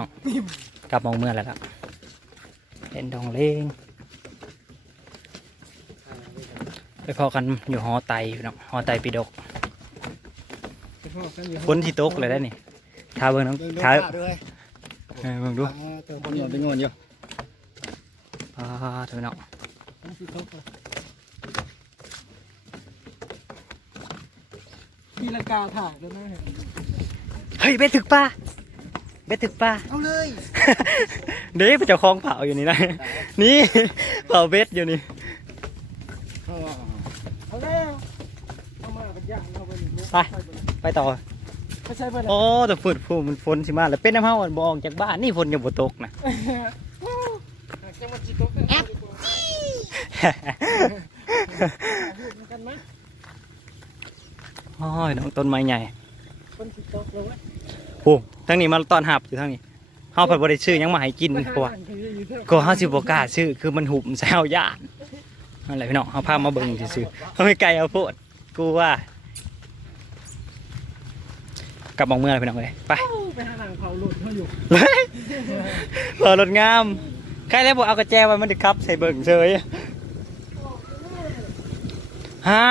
น้องกลับมองเมื่อแล้วครับเป็นดองเลงไปพอกันอยู่หอไตพี่น้องหอไตปีดกฝนที่ตกเลยได้นี่ท้าเบิ่งน้องท้าด้วยเออเบิ่งดูเติมคนหยอดไปงอนอยู่ปลาเถอะเนาะทีละกาถ่ายแล้วนะเฮ้ยเบ็ดถึกปลา เบ็ดถึกปลาเอาเลย เด้เจ้าของเผาอยู่นี่นะนี่เผาเบ็ดอยู่นี่เอาแล้วเอามาเป็นย่างเอาไปไปไปต่อไม่ใช่ไปไหนโอ้แต่ฝนฝนมันฝนสิมาแล้วเป็นน้ำเฮามันบ่ออกจากบ้านนี่ฝนยังบ่ตกนะจังหวัดจิตตกแอปกันไหมโอ้ยน้องต้นไม้ใหญ่คนจิตตกเลยเว้ย โอ้ทั้งนี้มาต้อนรับอยู่ทั้งนี้เฮาเพิ่นบ่ได้ซื้อหยังมาให้กินเพราะว่าก็เฮาสิบ่กล้าซื้อคือมันหุบใส่เฮาย่านนั่นแหละพี่น้องเฮาพามาเบิ่งซื่อๆเฮาไม่ไกลเอาโพดกูว่ากลับมองเมื่อแล้วพี่น้องเอ้ยไปไปหาหนังเผาหลุดเขาอยู่เออรถงามใครแล้วบอกเอากระแจไว้มันดึกครับใส่เบิ่งเฉยฮะ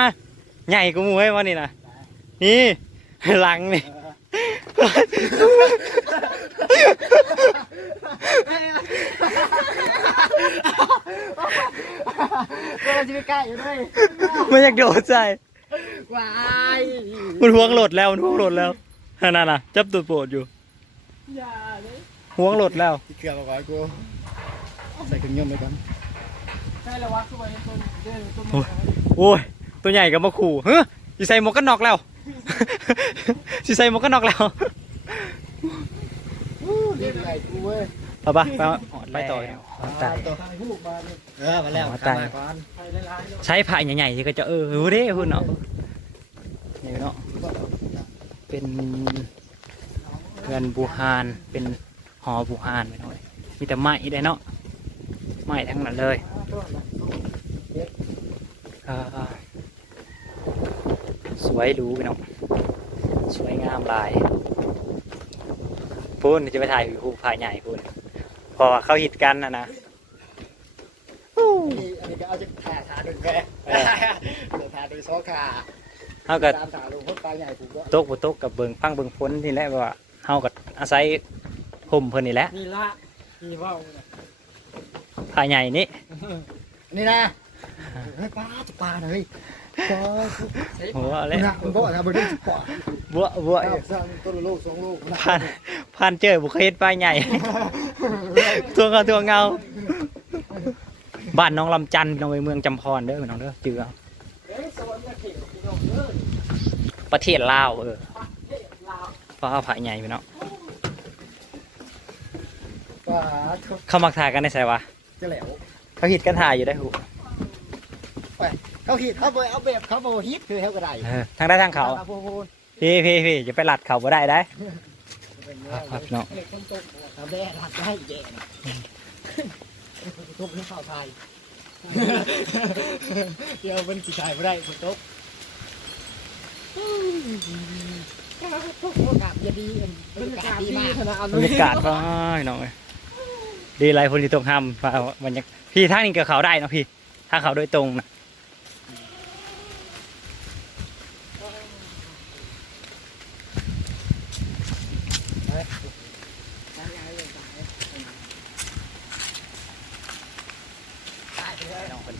ใหญ่กูมูให้วันนี้นะนี่หลังนี่ ก็จะไปใกล้อยู่ด้วยมันอยากโดดใส่วายมันห่วงโหลดแล้วมันห่วงโหลดแล้วนั่นน่ะจับตัวโปรดอยู่อย่าเลยห่วงโหลดแล้วเกลือมาก่อนกูใส่เครื่องยนต์ไปก่อนใช่แล้ววัดเข้าไปในต้นเดินต้นโอ้ยโอ้ยตัวใหญ่กับมาขู่เฮ้ยสิใส่หมวกกันน็อกแล้ว สิใส่หมวกกันน็อกแล้วเรียกอะไรกูเว้ยไปปะไปไปต่อตาย ต่อทางผู้บ้านนี่เออมาแล้วอ๋อตายก่อนไปหลายๆเนาะใช้ผ้าใหญ่ๆที่ก็จะเออรู้เด้พุ่นเนาะนี่เนาะเป็นเรือนบูฮานเป็นหอบูฮานไปหน่อยมีแต่ไม้ได้เนาะไม้ทั้งนั้นเลยเออ สวยหรูไปเนาะสวยงามหลายพุ่นจะไปถ่ายรูปผ้าใหญ่พุ่นเพอเขาหิดกันนะนะนี่อันนี้ก็เอาจากขาขาดึงแกเออเดี๋ยวขาดึงซอขาเขาก็ตามขาลงพุทปลาใหญ่ผูกก็ตกบ่ตกกับเบิงพังเบิงพ้นนี่แหละว่าเฮาก็อาศัยห่มเพิ่นนี่แหละนี่ละนี่ว่าวเนี่ยผ้าใหญ่นี่นี่นะเฮ้ยปลาจะปลาหน่อยปลา หัวเนี่แล้ยวมันบอกนะมันได้สิบปลาบัวบัวเอาสร้างต้นละลูกสองลูกนะผ่านผ่านเจอบุเคยเฮ็ดปลาใหญ่ตัวเงาตัวเงาบ้านน้องลำจันทน์พี่น้องไปเมืองจำพรเด้อพี่น้องเด้อจือเอาเฮ้ยสวรรค์มาเข่งพี่น้องเอ้ยประเทศลาวเออเฮ้ยลาวฟ้าผ้าใหญ่พี่น้องปลาเขามักถ่ายกันในไสวะจะแหลวเขาฮิตกันถ่ายอยู่ได้อหู เขาฮิตเขาเบเอาแบบเขาโบฮิตคือเขาก็ได้เออทางได้ทางเขาพูดพูดพี่พี่พี่อย่าไปหลัดเขาบ่ได้ได้ เป็นครับเนาะเนาะเด็กคนโตทำแม่รัดได้แย่นะทุบให้ข่าวไทยเดี๋ยวมันกี่ชายไม่ได้คนโตทุกคนกับยาดีบรรยากาศดีมาก บรรยากาศว้ายน้องเอ้ยดีไรพลที่ตรงห้ามฟ้าบรรยากพี่ทางนี้กับเขาได้เนาะพี่ถ้าเขาโดยตรงนะ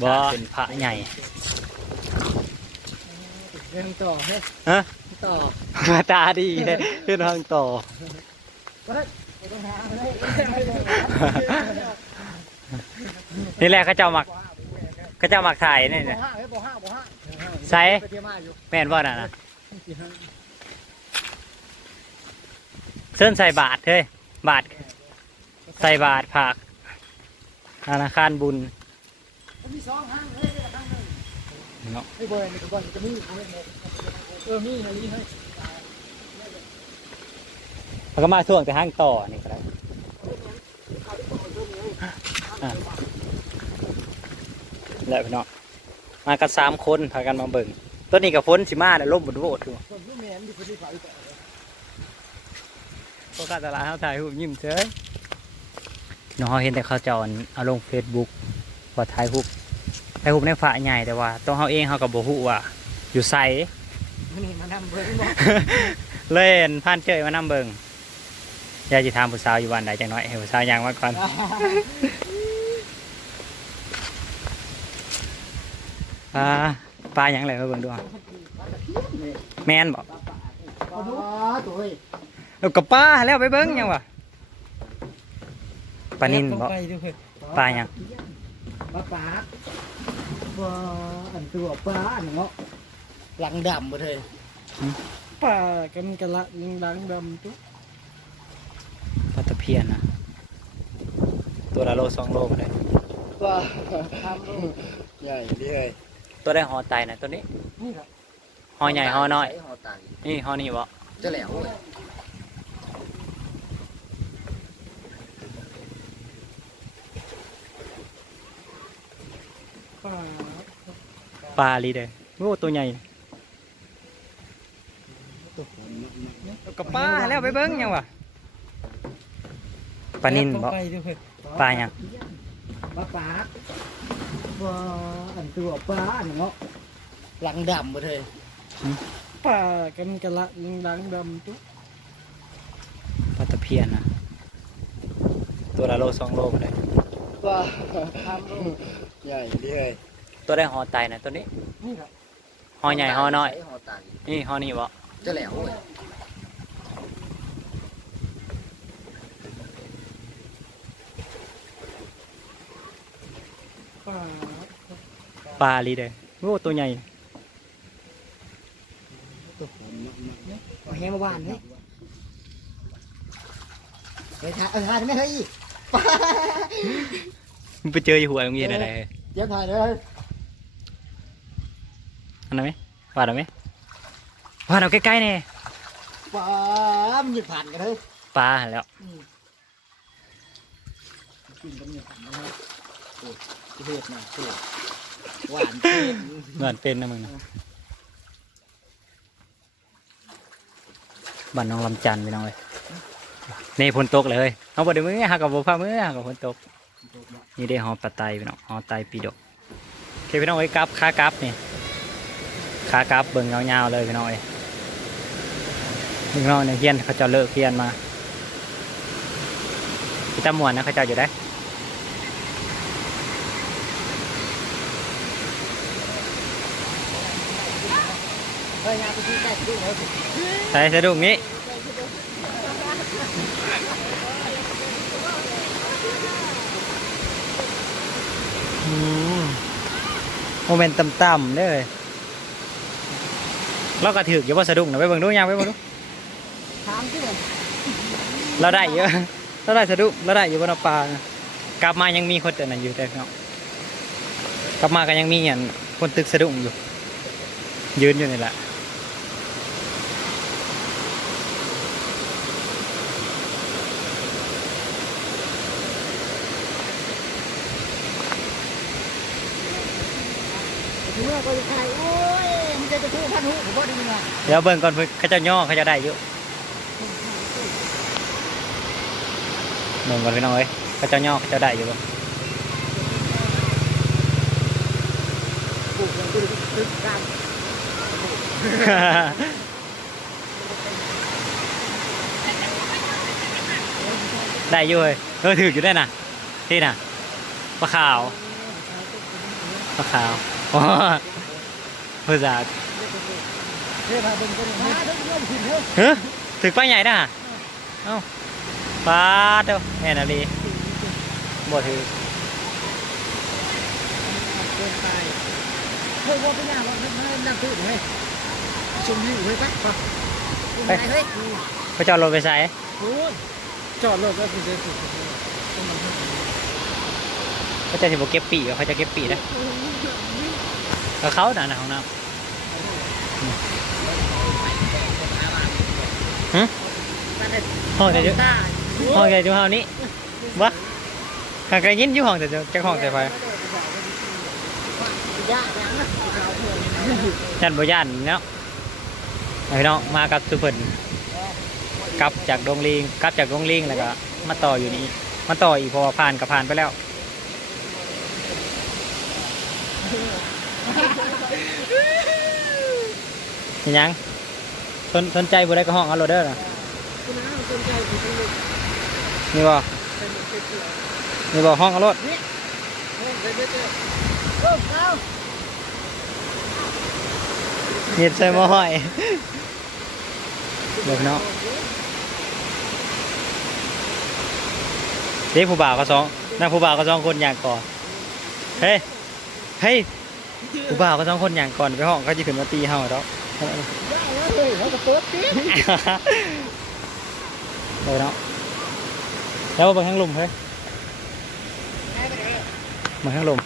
บ่เป็นพระใหญ่เรื่องต่อเฮ้ยฮะต่อมาตาดีเลยขึ้นทางต่อต้องหาไม่ได้นี่แหละเขาเจ้ามักเขาเจ้ามักถ่ายนี่บ่เนี่ยห้าเฮ้ยบ่ห้าบ่ห้าใส่ไปเที่ยวมาอยู่แม่นบ่น่ะนะเส้นใส่บาทเฮ้ยบาท ใส่บาทผักธนาคารบุญ มีสองห้างเฮ้ยห้างหนึ่งเนาะไอ้บอยนี่ก็บอยจะมีเอาไว้หมดเออมีอะไรนี่ให้มันก็มาช่วงแต่ห้างต่อนี่ก็ได้อะแล้วพี่น้องมากันสามคนพากันมาเบิ่งต้นนี้กับฝนสิมาเนี่ยล่มบนโวดอยู่ส่วนผู้แมนที่คนที่ขายต่อฝก็การตลาดเขาถ่ายรูปยิ้มเฉยน้องเขาเห็นแต่เขาจอนเอาลงเฟซบุ๊กว่าถ่ายรูป ถ่ายรูปในฝาใหญ่แต่ว่าตัวเขาเองเขากับโบฮูว่า อยู่ใสนี่มานำเบิ้งบ่เล่นผ่านเจยมานำเบิงอยากจะถามผู้สาวอยู่วันใดจังน้อยให้ผู้สาวยางมาก่อนปลาปลาหยังไรมาเบิ่งดูอะแมนบอกปลาตัวเฮ้ยเอากับปลาแล้วไปเบิ่งยังวะปลานินบอกไปดูเฮ้ยปลาหยัง ปลาปาดปลาอันตัวปลาอันเนาะหลังดำบ่เฮ้ยปลากันกะละยังหลังดำตุ๊ปลาตะเพียนนะตัวละโลสองโลมาเลยปลาทำลูกใหญ่ดิเฮ้ยตัวได้หอไตนะตัวนี้นี่ครับหอใหญ่หอน้อยหอไตนี่หอนี่บ่จะแหลวเว้ย ปลาปลาลีเด้อโอ้ตัวใหญ่ตัวผมเอากับปลาแล้วไปเบิ่งยังวะปลานินบ่ไปดูเฮ้ยปลาหยังปลาปาดปลาอันตัวปลาอันเนาะหลังดำบ่เฮ้ยปลากันกะละยังหลังดำตุ๊ปลาตะเพียนนะตัวละโลสองโลมาเลยปลาทำลูก ใหญ่ดิเฮ้ยตัวได้หอไตนะตัวนี้นี่ครับหอใหญ่หอน้อย หอไตนี่หอนี่บ่จะแหลวเว้ยปลาปลาลีเด้อโอ้ตัวใหญ่ตัวผมเอาแห้งมาหวานนี่ไปถ่ายเออถ่ายไม่เฮ้ยปลา มันไปเจออยู่หัวโรงเรียนอะไรเฮ้ยเดี๋ยวถ่ายเลยอันนั้นไหมวาดเอาไหมวาดเอาใกล้ๆเนี่ยปลามันหยุดผ่านกันเลยปลาหั่นแล้วกินกันหยุดผ่านกันเลยโอ้ยเผ็ดนะเผ็ดหวานเผ็ดเหมือนเป็นนะมึงนะบ้านน้องลำจันทร์ไปน้องเลยนี่ฝนตกเลยเฮ้ยเอาบ่ได้มือหักกับบ่พามือหักกับฝนตก นี่ได้หอปลาไตพี่น้องหอไตปีดกโอเคพี่น้องไว้ยกลับขากลับนี่ขากลับเบิ่งยาวๆเลยพี่น้องเอ้ยพี่น้องเนี่ยเฮียนเขาจะเลิกเฮียนมาพี่ตามวนนะเขาจะอยู่ได้เฮ้ยงานไปที่ใกล้ที่เลยใส่สะดุ้งนี้อืมโมเมนต์ต่ำๆเด้อเราก็ถืออยู่ว่าสะดุ้งนะไปเบิ่งดูยังไปเบิ่งดูถามที่เลยเราได้เยอะเราได้สะดุ้งเราได้อยู่บนปลานะกลับมายังมีคนแต่นั้นอยู่แต่เนาะกลับมาก็ยังมีอย่างคนตึกสะดุ้งอยู่ ยืนอยู่นี่แหละ เมื่อก็จะถ่ายโอ้ยมันจะจะพูดพันหูผมว่าดีไงเดี๋ยวเบิ่งก่อนเพิ่นเขาจะย่อเขาจะได้อยู่เบิ่งก่อนพี่น้องเอ้ยเขาจะย่อเขาจะได้อยู่บ่ปลูกมันคือตึกกันได้อยู่เว้ยเออถืออยู่ได้น่ะที่น่ะปลาขาวปลาขาว อ๋อภาษาเฮ้ยพาเป็นคนมาทุกเรื่องผิดเถอะเฮ้ยถือปลาใหญ่น่ะเอ้าปลาเด้อแกินไปเฮ้ยว่าเป็นยังไงวะนั่งนั่งตื่นเฮ้ยชมวิวเฮ้ยไปไปเฮ้ยเขาเจะเอารถไปใส่โอ้ยจอดรถก็คือจะถูกเขาเจะสิบ่เก็บปีกเขาจะเก็บปีกนะก็เขาน่ะนะของน้ำห้องแต่อยู่ห้องแต่อยู่ห้องนี้วะหากได้ยินอยู่ห้องแต่จะห้องแต่ไฟยากจังนะยันบ่ยันเนาะเอาพี่น้องมากับสุเพิ่นกลับจากดงลิงกลับจากดงลิงแล้วก็มาต่ออยู่นี่มาต่ออีกเพอผ่านก็ผ่านไปแล้ว เห็น ยังสนสนใจบ่ได้ก็ห้องเอาโรเดอร์นะคุณน้าสนใจคุณต้องดูนี่บ่เป็นเกลือนี่บ่ห้องเอารถเงียวเดี๋ยวเดี๋ยวโอ้เอาเห็ดใส่หม้อห้อยเดี๋ยวเนาะเด็กผู้บ่าวก็สองนั่งผู้บ่าวก็สองคนอยางก่อเฮ้ยเฮ้ย ผู้บ่าวก็สองคนอย่างก่อนไปห้องเขาจะขึ้นมาตีเฮาดอกได้แล้วเฮ้ยเขาจะโป๊ะติ๊กเดี๋ยวเนาะแล้วมาเบิ่งข้างลมเฮ้ยมาข้างลม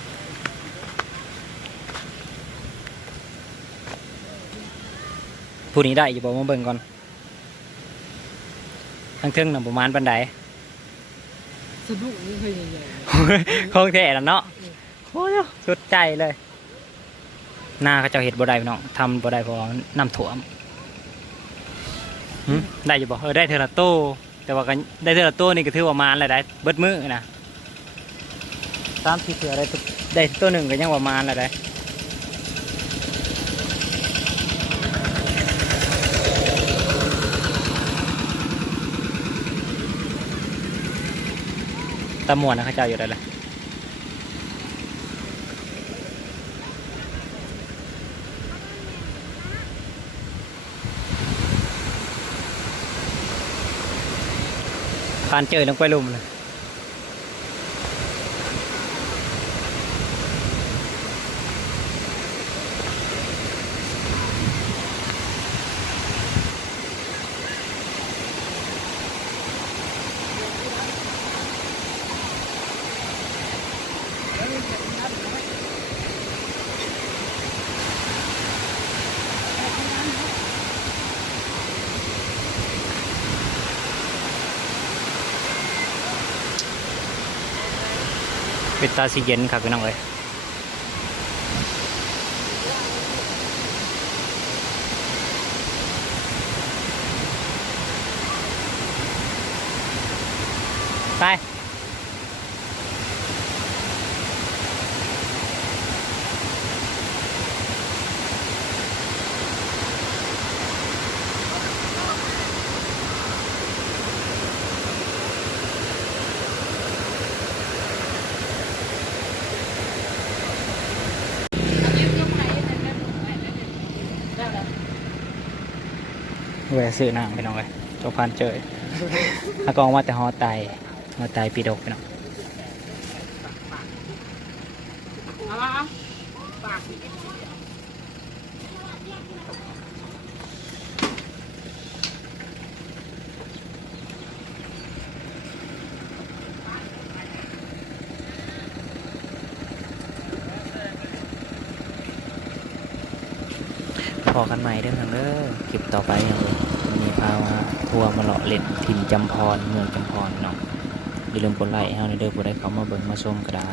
ผู้นี้ได้อยู่บอกมาเบิ่งก่อนทั้งเทิงหน่ะประมาณปันไดสะดุ้งเคยใหญ่คงแท้แล้วเนาะโอ้ยสุดใจเลย หน้าเขาเจ้าเห็ดบ่ได้พี่น้องทำบ่ได้เพราะว่ามันน้ำท่วมหึได้อยู่บ่เออได้เทอละโต แต่ว่ากันได้เทอละโตนี่ก็ถือว่ามาแล้วได้เบิดมือนะตามที่เสือได้ตัวได้ตัวหนึ่งก็ยังว่ามาแล้วได้ตำมวนนะเขาเจ้าอยู่ได้เลยานเจอลงไปลุมเลย เป็นตาสีเย็นครับพี่น้องเลยไป แวะซื้อน้ำพี่น้องเลยจกพันเจออากองมาแต่หอไตหอไตปีดกพี่น้องพอกันใหม่เด้อพี่น้องเด้อคลิปต่อไปย่างเลยมีพามาทัวมาเลาะเล่นถิ่นจำพรเมืองจำพรเน้องอย่าลืมกดไลค์ให้เราในเด้อผู้ใดเขามาเบิ่งมาชมกระดา